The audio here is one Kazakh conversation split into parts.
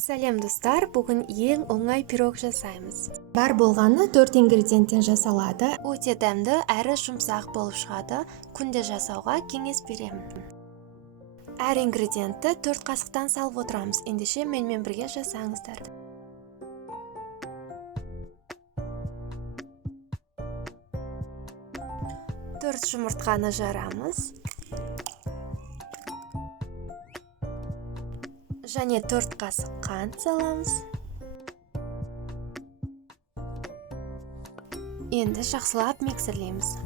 Сәлем достар, бүгін ең оңай пирог жасаймыз. Бар болғаны 4 ингредиенттен жасалады. Өте дәмді әрі жұмсақ болып шығады. Күнде жасауға кеңес беремін. Әр ингредиентті 4 қасықтан салып отырамыз. Ендеше менімен бірге жасаңыздар. Төрт жұмыртқаны жарамыз. Және 4 қасық қант саламыз. Енді жақсылап миксерлейміз.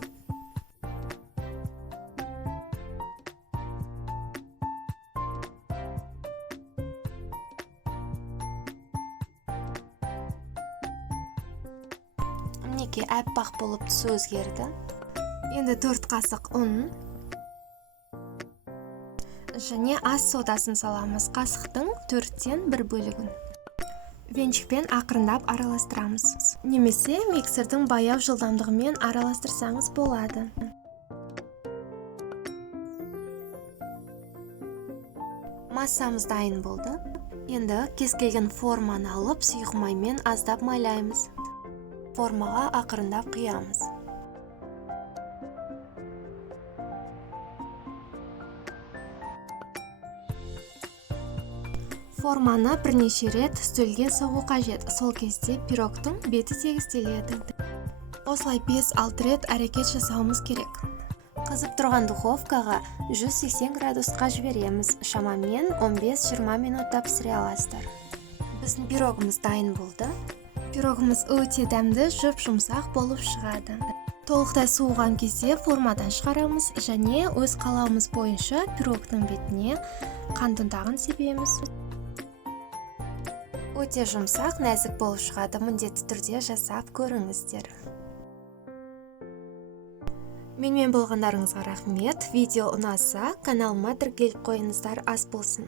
Мінекей аппақ болып түсі өзгерді. Енді 4 қасық ұн және ас содасын саламыз. Қасықтың 4-тен 1 бөлігін. Венчикпен ақырындап араластырамыз. Немесе миксердің баяу жылдамдығымен араластырсаңыз болады. Массамыз дайын болды. Енді кез келген форманы алып, сұйық маймен аздап майлаймыз. Формаға ақырындап құямыз. Форманы бірнеше рет үстелге соғу қажет. Сол кезде пирогтың беті тегістеледі. Осылай 5-6 рет әрекет жасауымыз керек. Қызып тұрған духовкаға 180 градусқа жібереміз. Шамамен 15-20 минутта пісіре аласыздар. Біздің пирогымыз дайын болды. Пирогымыз өте дәмді, жұп-жұмсақ болып шығады. Толықтай суыған кезде формадан шығарамыз және өз қалауымыз бойынша пирогтың бетіне қант ұнтағын себеміз. Өте жұмсақ, нәзік болып шығады. Міндетті түрде жасап көріңіздер. Менімен болғандарыңызға рахмет. Видео ұнаса, каналыма тіркеліп қойыңыздар, ас болсын.